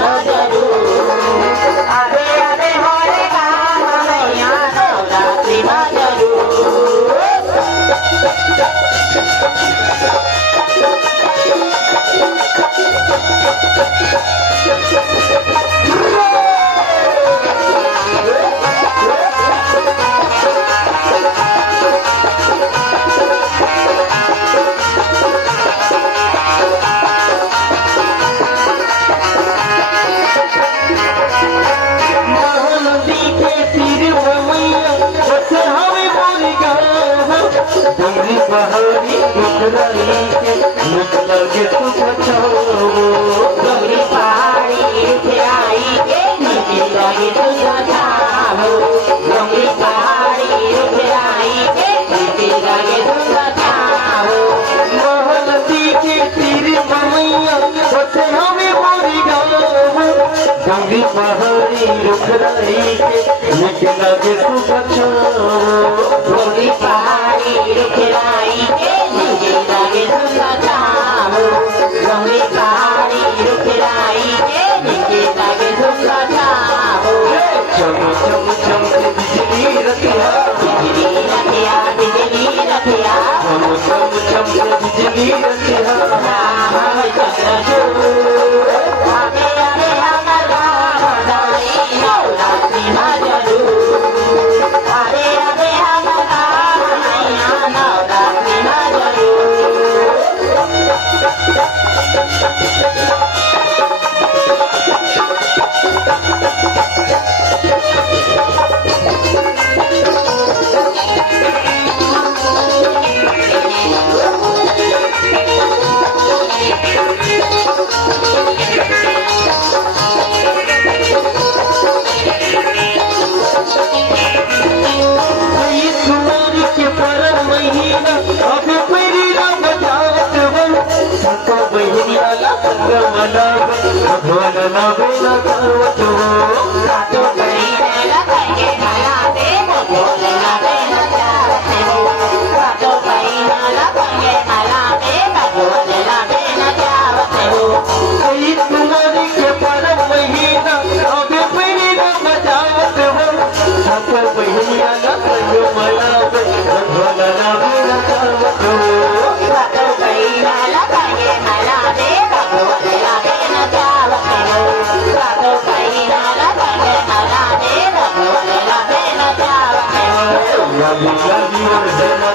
मजरू आधे आधे होरे काम मैया नवरात्रि मजरू पहाड़ी उतराई के निकल के तू बचाओ गौरी पहाड़ी उतराई के निकल के तू बचाओ गौरी पहाड़ी उतराई के निकल के तू बचाओ महानदी के तीर मैया बसे हमें मोरी गाँव गौरी पहाड़ी उतराई के निकल के तू बचाओ गौरी पहाड़ी उतराई के निकल के तू बचाओ गौरी पहाड़ी उतराई के निकल के तू बचाओ चम चम चम बिजली रखिया बिजली रखिया चम चम चम बिजली रखिया राम चंद्र आगे आगे हमारा बधाई नवरात्रि मजरू आगे आगे हमारा मैया नवरात्रि मजरू सातो बहिने लगाए माला दे बोल लगे न जावते हो सातो बहिने लगाए माला दे बोल लगे न जावते हो तुम्हारी के परम महीना अबे पहली न बजावत हो सातो बहिनिया न कहियो मनावे भोला ना बेना करवत हो सातो बहिने लगाए माला दे बोल लगे न जावते हो सातो बहिने लगाए माला दे बोल लगे न जावते हो याली याली और जना